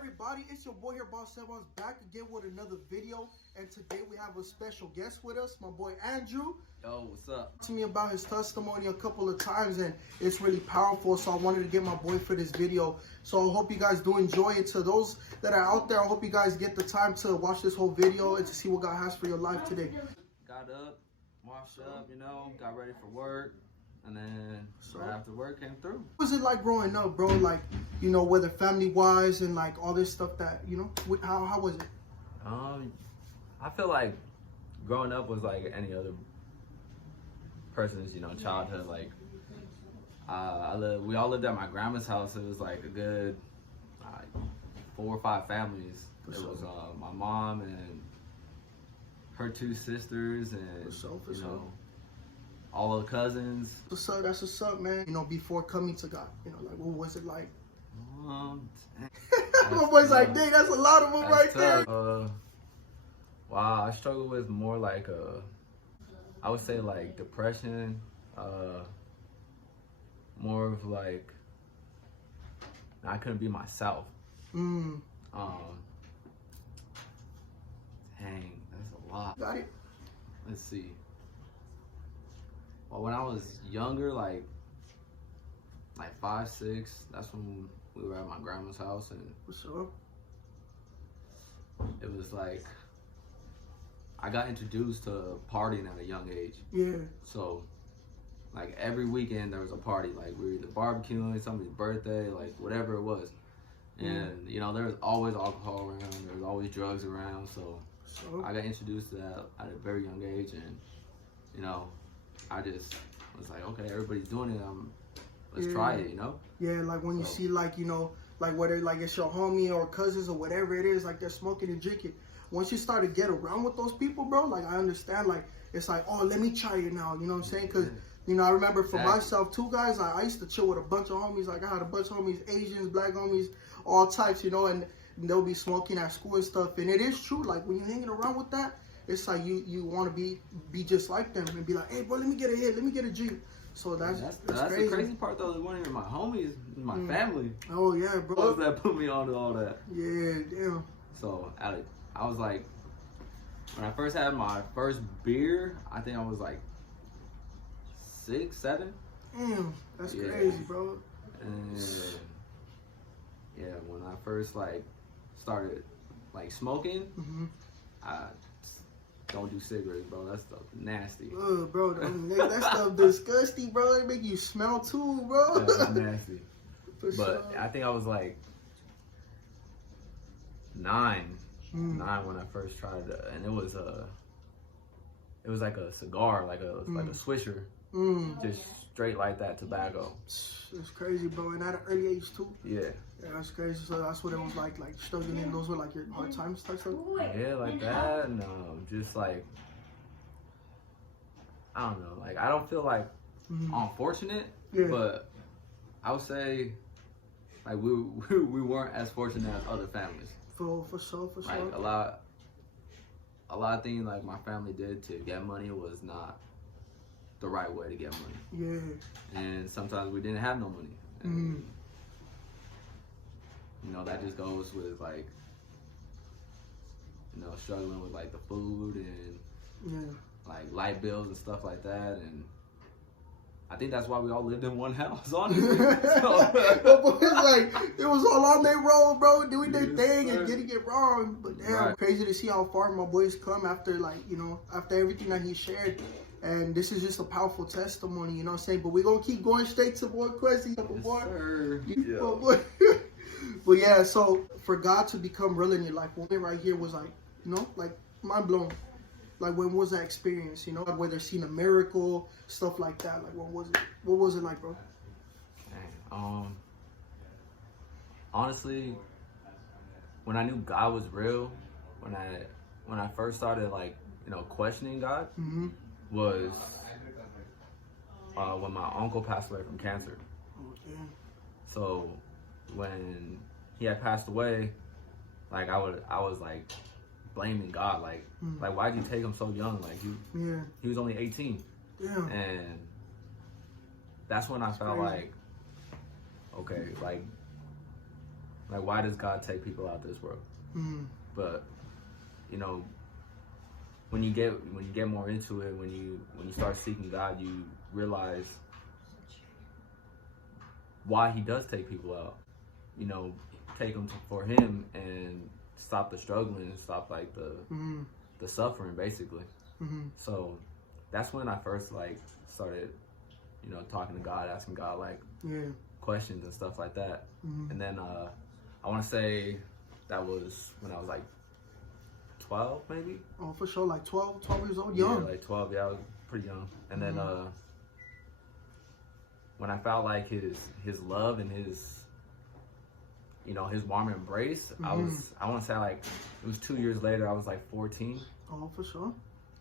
everybody, it's your boy here, Boss Sevon's, back again with another video. And today we have a special guest with us, my boy Andrew. Yo, what's up? To me about his testimony a couple of times, and it's really powerful. So I wanted to get my boy for this video. So I hope you guys do enjoy it. To those that are out there, I hope you guys get the time to watch this whole video and to see what God has for your life today. Got up, washed up, got ready for work. And then right after work came through. What was it like growing up, bro? Like, whether family-wise and like all this stuff that, how was it? I feel like growing up was like any other person's, childhood. Like, we all lived at my grandma's house. It was like a good 4 or 5 families. It was my mom and her 2 sisters and all the cousins. What's up? That's what's up, man. Before coming to God, like, what was it like? My boy's like, dang, that's a lot of them right there. Wow, I struggle with more like I would say like depression, more of like I couldn't be myself. Dang, that's a lot. Got it. Let's see. Well, when I was younger, like 5, 6, that's when we were at my grandma's house, and what's up? It was like I got introduced to partying at a young age. Yeah. So, like every weekend there was a party. Like we were either barbecuing, somebody's birthday, like whatever it was. And there was always alcohol around. There was always drugs around. So I got introduced to that at a very young age, and I just was like, okay, everybody's doing it. Let's try it, Yeah, like when you see like whether like it's your homie or cousins or whatever it is, like they're smoking and drinking. Once you start to get around with those people, bro, like I understand, like it's like, oh, let me try it now. You know what I'm saying? Because I remember for myself too, guys. I used to chill with a bunch of homies. Like I had a bunch of homies, Asians, black homies, all types. And they'll be smoking at school and stuff. And it is true. Like when you're hanging around with that, it's like you want to be just like them and be like, hey, bro, let me get a hit, let me get a G. So that's crazy. The crazy part though. They weren't even my homies, my family. Oh yeah, bro. That put me on to all that. Yeah, damn. So I was like, when I first had my first beer, I think I was like 6, 7. Damn, that's crazy, bro. And when I first started smoking, I don't do cigarettes, bro. That stuff nasty. Bro, that stuff disgusting, bro. It make you smell too, bro. Yeah, that's nasty. But sure. I think I was like 9 when I first tried it, and it was like a cigar, like a swisher, just straight like that tobacco. It's crazy, bro. And at an early age too. Yeah, that's crazy. So that's what it was like struggling. Those were like your hard times, type stuff. Yeah, like that, and just like I don't know, like I don't feel like I'm fortunate, but I would say like we weren't as fortunate as other families. For sure. Like a lot of things like my family did to get money was not the right way to get money. Yeah. And sometimes we didn't have no money. And, that just goes with like struggling with like the food and like light bills and stuff like that. And I think that's why we all lived in one house, honestly. It's like it was all on their road, bro, doing their thing and getting it wrong. But damn, crazy to see how far my boys come after after everything that he shared. And this is just a powerful testimony, you know what I'm saying? But we're gonna keep going straight to more questions, boy. But yeah, so for God to become real in your life, one thing right here was like, like mind blowing. Like when was that experience, whether seen a miracle, stuff like that. Like what was it like, bro? Dang, honestly, when I knew God was real, when I first started questioning God, was when my uncle passed away from cancer. So when he had passed away, I was blaming God, like why'd you take him so young? Like he was only 18. And that's when I felt like, okay, like Like, why does God take people out of this world? Mm-hmm. But, you know, when you get more into it, when you start seeking God, you realize why He does take people out. You know, take them for Him and stop the struggling and stop like the suffering, basically. Mm-hmm. So that's when I first like started, you know, talking to God, asking God like questions and stuff like that. Mm-hmm. And then I want to say that was when I was like 12, maybe. Oh, for sure, like 12 years old, young. Yeah, like 12. Yeah, I was pretty young. And then when I felt like his love and his, you know, his warm embrace, I want to say like it was 2 years later. I was like 14. Oh, for sure.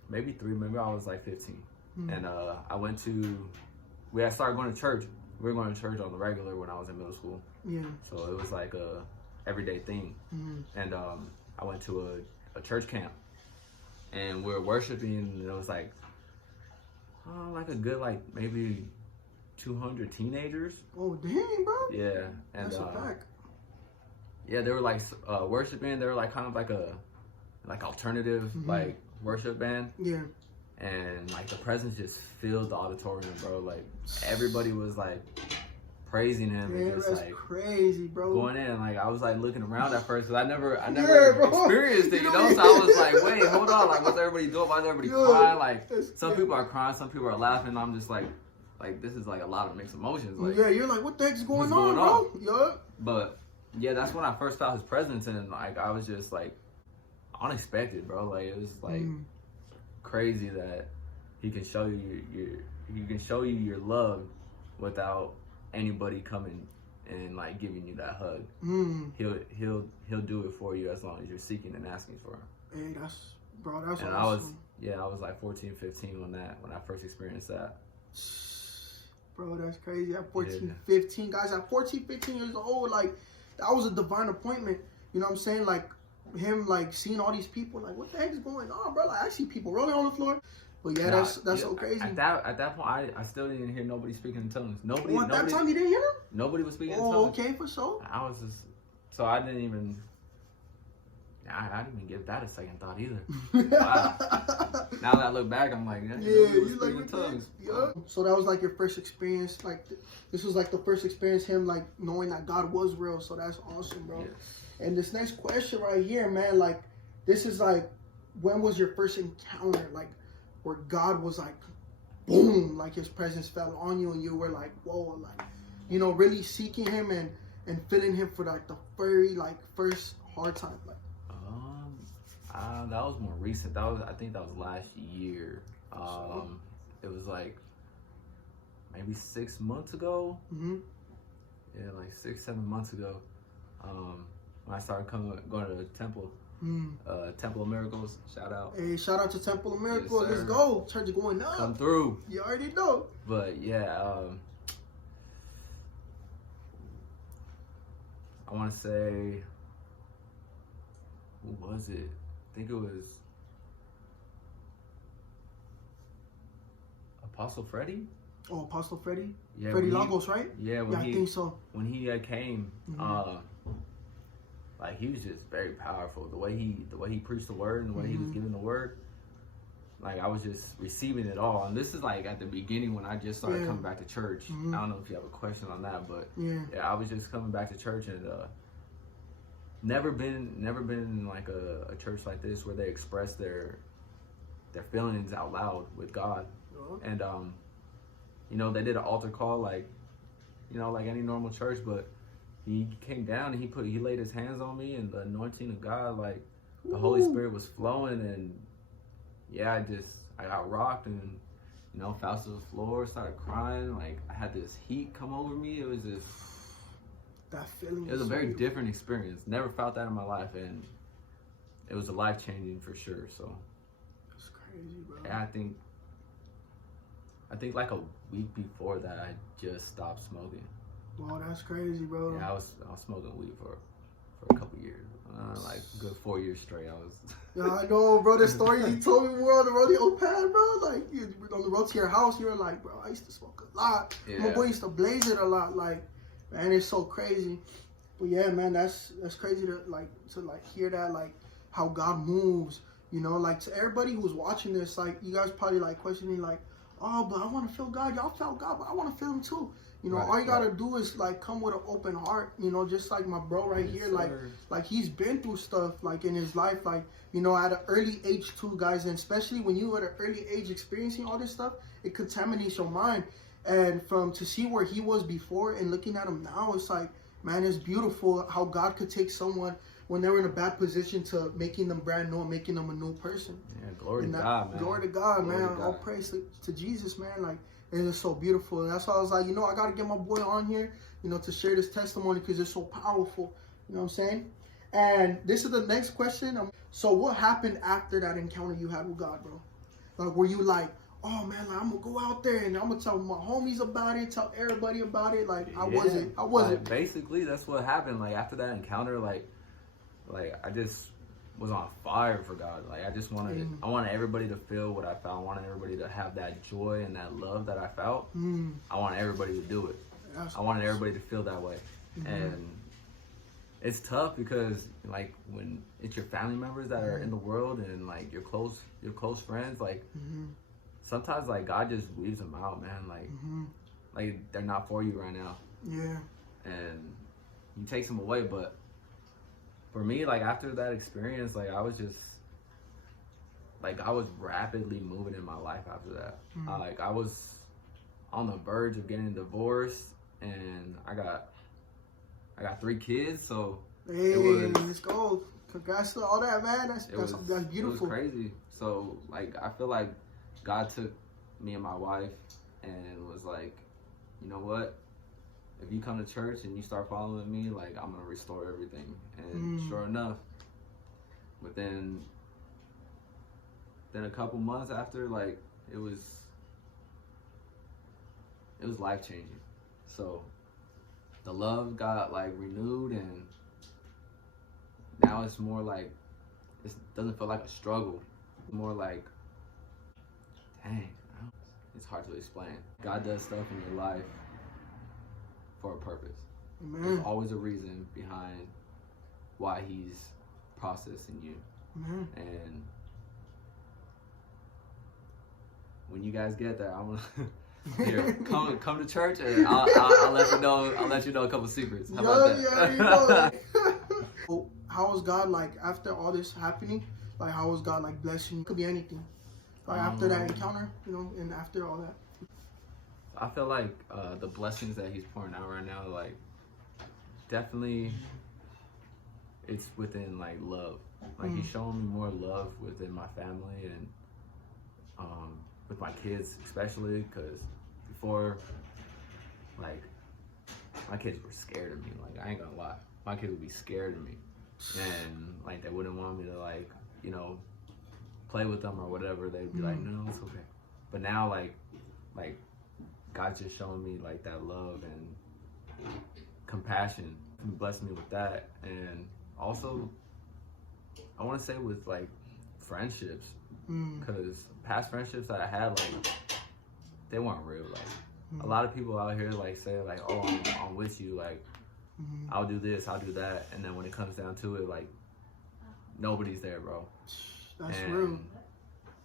Maybe 3. Maybe I was like 15. And we had started going to church. We were going to church on the regular when I was in middle school. Yeah. So it was like a everyday thing. And I went to a church camp, and we were worshiping, and it was like a good like maybe 200 teenagers. Oh dang, bro. Yeah, and that's a fact. Yeah, they were like worshiping. They were like kind of like a alternative like worship band. Yeah. And like the presence just filled the auditorium, bro. Like everybody was like praising him. Yeah, and just that's like crazy, bro. going in. Like I was like looking around at first because I never bro. experienced it, you know. So I was like, wait, hold on, like what's everybody doing? Why is everybody crying? Like some people are crying, some people are laughing. I'm just like this is like a lot of mixed emotions. Like yeah, you're like, what the heck's going on, bro? Yeah. But yeah, that's when I first felt his presence, and like I was just like unexpected, bro. Like it was like crazy that he can show you your love without anybody coming and like giving you that hug. He'll do it for you as long as you're seeking and asking for him. Hey, that's awesome. And I was like 14, 15 when I first experienced that. Bro, that's crazy. At 14, 15, guys, at 14, 15 years old, like that was a divine appointment. You know what I'm saying? Like him like seeing all these people, like what the heck is going on, bro? Like I see people rolling on the floor. But yeah, that's so crazy. At that point, I still didn't hear nobody speaking in tongues. Nobody. At that time, you didn't hear them? Nobody was speaking in tongues. Oh, okay, for sure. I was just, so I didn't even. I didn't even give that a second thought either. Wow. Now that I look back, I'm like, you like in tongues. Yeah. So that was like your first experience. Like this was like the first experience him like knowing that God was real. So that's awesome, bro. Yeah. And this next question right here, man, like this is like, when was your first encounter? Like, where God was like, boom, like his presence fell on you and you were like, whoa, like, you know, really seeking him and feeling him for like the very like first hard time. Like, that was more recent. I think that was last year. It was like maybe 6 months ago. Yeah, like 6-7 months ago. When I started going to the temple. Temple of Miracles, shout out. Hey, shout out to Temple of Miracles. Yes, let's go. Church going up. Come through. You already know. But yeah, I want to say, who was it? I think it was Apostle Freddie. Oh, Apostle Freddie? Yeah, Freddie Lagos, right? Yeah, I think so. When he came, like he was just very powerful. The way he preached the word and the way he was giving the word, like I was just receiving it all. And this is like at the beginning when I just started coming back to church. I don't know if you have a question on that, but yeah, I was just coming back to church and never been in like a church like this where they express their feelings out loud with God. And you know, they did an altar call like, you know, like any normal church, but he came down and he laid his hands on me, and the anointing of God, like the Holy Spirit was flowing, and yeah, I got rocked and, you know, fell to the floor, started crying. Like I had this heat come over me. It was just that feeling. It was a very different experience. Never felt that in my life, and it was a life changing for sure. So that's crazy, bro. Yeah, I think like a week before that, I just stopped smoking. Wow, that's crazy, bro. Yeah, I was smoking weed for a couple years, like a good 4 years straight. I was. Yeah, I know, bro. The story you told me we were on the rodeo pad, bro. Like you were on the road to your house, you were like, bro, I used to smoke a lot. Yeah. My boy used to blaze it a lot. Like, man, it's so crazy. But yeah, man, that's crazy to hear that, like how God moves. You know, like to everybody who's watching this, like you guys probably like questioning, like, oh, but I want to feel God. Y'all felt God, but I want to feel Him too. You know, Right, all you gotta do is like come with an open heart. You know, just like my bro right here, like he's been through stuff like in his life, like you know, at an early age too, guys, and especially when you at an early age experiencing all this stuff, it contaminates your mind. And to see where he was before and looking at him now, it's like, man, it's beautiful how God could take someone when they were in a bad position to making them brand new and making them a new person. Yeah, glory to God, man. Glory to God, glory man. to God. All praise to Jesus, man. Like, it is so beautiful. And that's why I was like, you know, I got to get my boy on here, you know, to share this testimony because it's so powerful. You know what I'm saying? And this is the next question. So what happened after that encounter you had with God, bro? Like, were you like, oh man, like, I'm gonna go out there and I'm gonna tell my homies about it, tell everybody about it? Like, how was it? How was it? Basically, that's what happened. Like after that encounter, like I just was on fire for God. Like I just wanted, I wanted everybody to feel what I felt. I wanted everybody to have that joy and that love that I felt. I wanted everybody to do it. I wanted everybody to feel that way. And it's tough because like when it's your family members that are in the world and like your close friends, like sometimes like God just weeds them out, man. Like they're not for you right now. Yeah. And He takes them away. But for me, like after that experience, like I was just like I was rapidly moving in my life after that. Like I was on the verge of getting divorced, and I got 3 kids. So hey, let's go! Congrats to all that, man. That's beautiful. It was crazy. So like I feel like God took me and my wife and was like, you know what? If you come to church and you start following me, like I'm gonna restore everything. And sure enough, within a couple months after, like it was life changing. So the love got like renewed, and now it's more like it doesn't feel like a struggle. More like, dang, it's hard to explain. God does stuff in your life for a purpose. There's always a reason behind why He's processing you. And when you guys get there, I'm gonna here come to church, and I'll let you know. I'll let you know a couple secrets. How about that? Yeah. How was God like after all this happening? Like how was God like blessing you? Could be anything. Like after that encounter, you know, and after all that. I feel like the blessings that He's pouring out right now, like definitely, it's within like love. Like He's showing me more love within my family and with my kids, especially because before, like my kids were scared of me. Like I ain't gonna lie, my kids would be scared of me, and like they wouldn't want me to like, you know, play with them or whatever. They'd be like, no, it's okay. But now like God's just showing me like that love and compassion and blessing me with that. And also I want to say with like friendships, because past friendships that I had, like they weren't real. Like a lot of people out here like say like, oh, I'm with you, like I'll do this, I'll do that, and then when it comes down to it, like nobody's there, bro. That's real.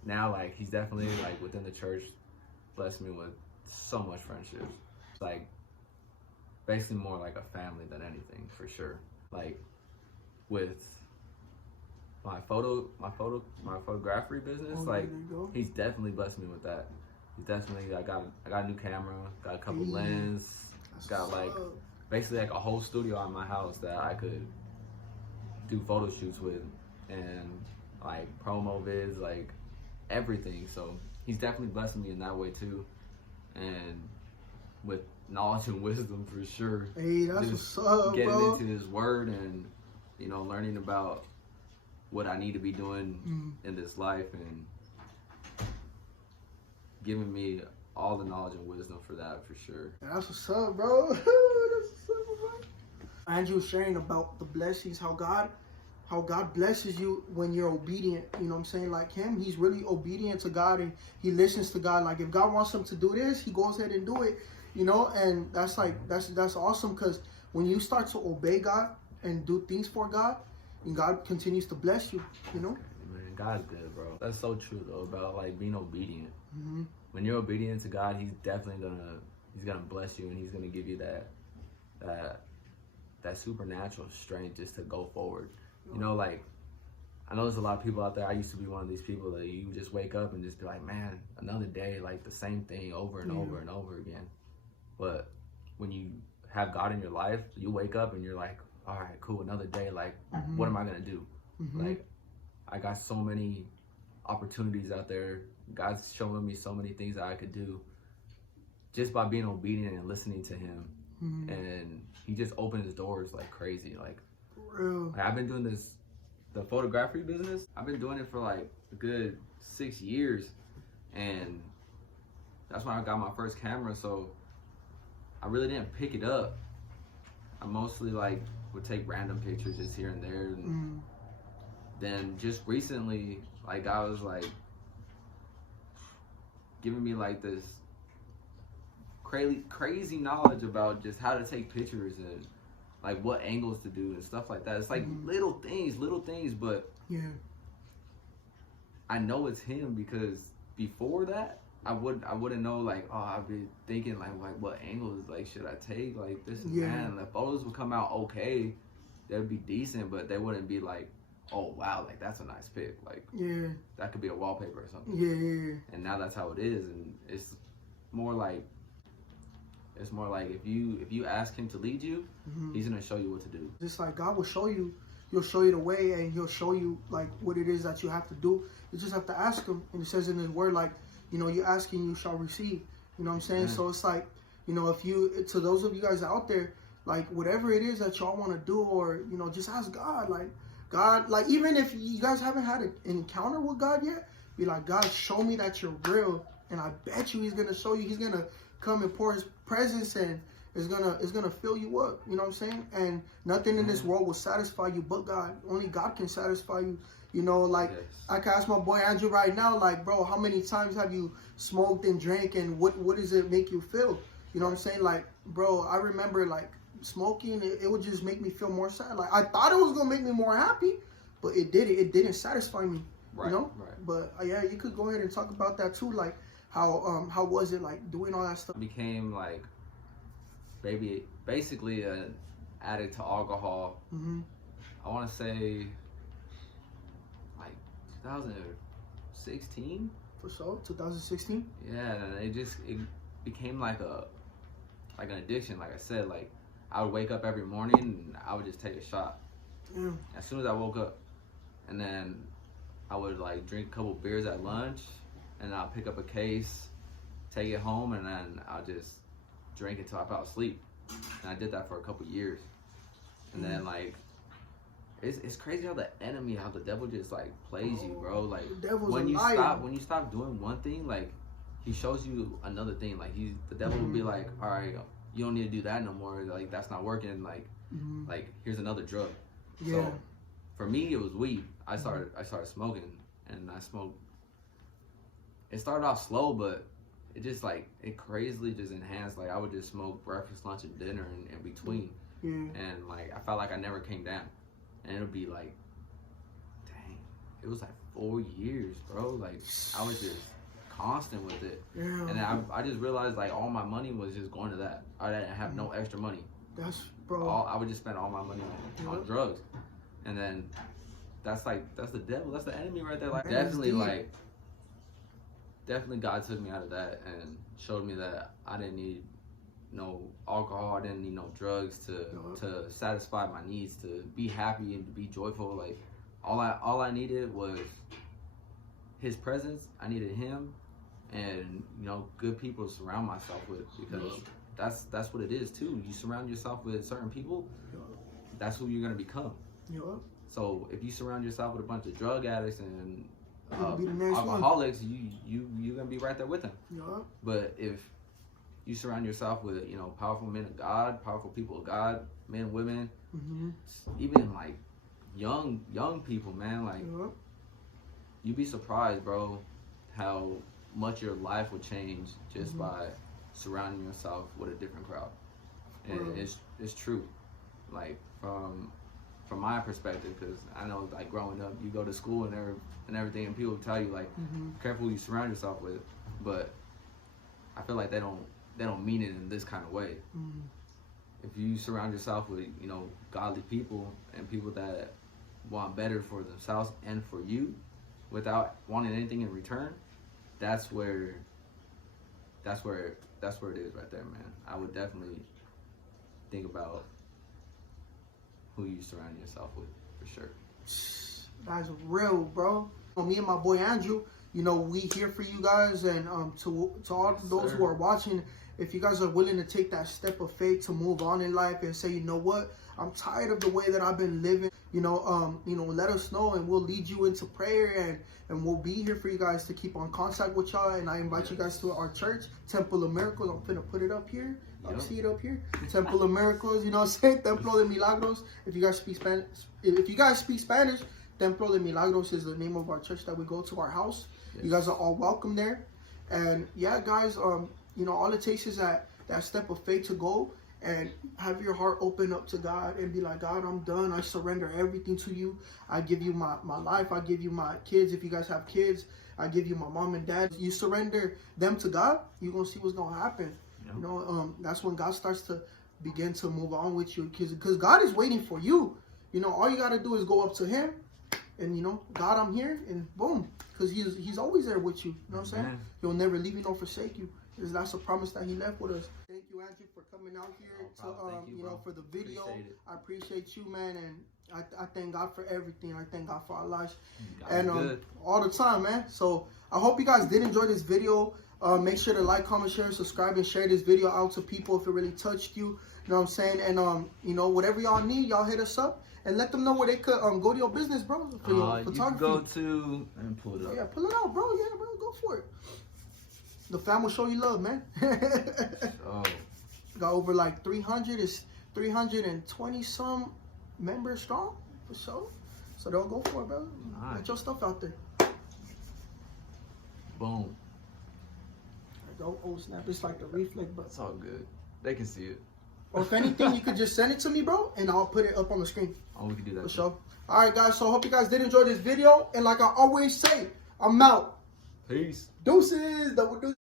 Now like He's definitely like within the church blessed me with so much friendships, like basically more like a family than anything, for sure. Like with my photography business, like He's definitely blessed me with that. He's definitely, I got a new camera, got a couple lenses, got like basically like a whole studio at my house that I could do photo shoots with, and like promo vids, like everything. So He's definitely blessing me in that way too, and with knowledge and wisdom for sure. Hey, that's just what's up, getting bro. into His word and, you know, learning about what I need to be doing in this life, and giving me all the knowledge and wisdom for that, for sure. That's what's up, bro. That's what's up, bro. Andrew was sharing about the blessings, how God blesses you when you're obedient. You know what I'm saying? Like him, he's really obedient to God, and he listens to God. Like if God wants him to do this, he goes ahead and do it. You know, and that's awesome, because when you start to obey God and do things for God, and God continues to bless you, you know? Man, God's good, bro. That's so true, though, about, like, being obedient. Mm-hmm. When you're obedient to God, he's definitely gonna bless you, and he's gonna give you that supernatural strength just to go forward. You know, like, I know there's a lot of people out there. I used to be one of these people that you just wake up and just be like, man, another day, like the same thing over and over and over again. But when you have God in your life, you wake up and you're like, all right, cool, another day. Like, what am I gonna do? Like, I got so many opportunities out there. God's showing me so many things that I could do just by being obedient and listening to him. And he just opened his doors like crazy. Like I've been doing the photography business. I've been doing it for like a good 6 years, and that's when I got my first camera. So I really didn't pick it up. I mostly like would take random pictures just here and there. And then just recently, like, I was like giving me like this crazy knowledge about just how to take pictures and like what angles to do and stuff like that. It's like little things, but I know it's him because before that I wouldn't know, like, oh, I'd be thinking like what angles like should I take, like this and that, and the photos would come out okay, they would be decent, but they wouldn't be like, oh wow, like that's a nice pic, like that could be a wallpaper or something. And now that's how it is, and it's more like if you ask him to lead you, he's gonna show you what to do. Just like God will show you, he'll show you the way, and he'll show you like what it is that you have to do. You just have to ask him, and it says in his word, like, you know, you ask and you shall receive. You know what I'm saying? So it's like, you know, to those of you guys out there, like whatever it is that y'all want to do, or, you know, just ask God, like even if you guys haven't had an encounter with God yet, be like, God, show me that you're real, and I bet you he's gonna show you. He's gonna come and pour his presence, and it's gonna fill you up. You know what I'm saying? And nothing in this world will satisfy you but God. Only God can satisfy you. You know, like I can ask my boy Andrew right now, like, bro, how many times have you smoked and drank, and what does it make you feel? You know what I'm saying? Like, bro, I remember like smoking, it would just make me feel more sad. Like, I thought it was gonna make me more happy, but it didn't satisfy me. You know? But yeah, you could go ahead and talk about that too. Like, how was it like doing all that stuff? Became like basically an addict to alcohol. I want to say like 2016. For sure, 2016. Yeah, and it became like an addiction. Like I said, like I would wake up every morning and I would just take a shot. As soon as I woke up, and then I would like drink a couple beers at lunch, and I'll pick up a case, take it home, and then I'll just drink it till I fell asleep. And I did that for a couple years. And then like it's crazy how the devil just like plays you, bro. Like when you stop doing one thing, like he shows you another thing. Like the devil will be like, all right, you don't need to do that no more. Like that's not working. Like here's another drug. So for me, it was weed. I started smoking, and I smoked. It started off slow, but it just like it crazily just enhanced. Like I would just smoke breakfast, lunch, and dinner in between, and like I felt like I never came down. And it would be like, dang, it was like 4 years, bro. Like I was just constant with it, and then I just realized like all my money was just going to that. I didn't have no extra money. I would just spend all my money on drugs, and then that's the devil, that's the enemy right there. Like definitely God took me out of that and showed me that I didn't need no alcohol, I didn't need no drugs to satisfy my needs, to be happy and to be joyful. Like all I needed was his presence. I needed him, and you know, good people to surround myself with, because that's what it is too. You surround yourself with certain people, that's who you're gonna become. So if you surround yourself with a bunch of drug addicts and alcoholics, you're gonna be right there with them. But if you surround yourself with, you know, powerful men of God, powerful people of God, men, women, even like young people, man, like you'd be surprised, bro, how much your life would change just by surrounding yourself with a different crowd. And it's true. like from my perspective, because I know like growing up, you go to school and everything, and people tell you like, careful who you surround yourself with, but I feel like they don't mean it in this kind of way. If you surround yourself with, you know, godly people and people that want better for themselves and for you without wanting anything in return, that's where it is right there, man. I would definitely think about who you surround yourself with, for sure. That's real, bro. Me and my boy Andrew, you know, we here for you guys, and to all those who are watching, if you guys are willing to take that step of faith to move on in life and say, you know what, I'm tired of the way that I've been living, you know, let us know and we'll lead you into prayer, and we'll be here for you guys to keep on contact with y'all. And I invite you guys to our church, Temple of Miracles. I'm finna put it up here. You see it up here? Temple of Miracles, you know what I'm saying? Templo de Milagros. If you guys speak Spanish, Templo de Milagros is the name of our church that we go to, our house. You guys are all welcome there. And yeah, guys, you know, all it takes is that step of faith to go and have your heart open up to God and be like, God, I'm done. I surrender everything to you. I give you my life. I give you my kids. If you guys have kids, I give you my mom and dad. You surrender them to God, you're going to see what's going to happen. You know, that's when God starts to begin to move on with you, because God is waiting for you. You know, all you got to do is go up to him and, you know, God, I'm here, and boom, because he's always there with you. You know what I'm saying? He'll never leave you nor forsake you. That's a promise that he left with us. Thank you, Andrew, for coming out here to, you know, for the video. I appreciate you, man, and I thank God for everything. I thank God for our lives, and all the time, man. So I hope you guys did enjoy this video. Make sure to like, comment, share, subscribe, and share this video out to people if it really touched you. You know what I'm saying? And you know, whatever y'all need, y'all hit us up and let them know where they could go to your business, bro. For your photography. You can go to and pull it up. Yeah, pull it out, bro. Yeah, bro, go for it. The fam will show you love, man. Got over like 300, is 320 some members strong, for sure. So they'll go for it, bro. Get your stuff out there. Boom. Oh snap, it's like the reflex, but it's all good. They can see it. Or if anything, you could just send it to me, bro, and I'll put it up on the screen. Oh, we can do that. For sure. All right, guys, so I hope you guys did enjoy this video. And like I always say, I'm out. Peace. Deuces. Double deuces.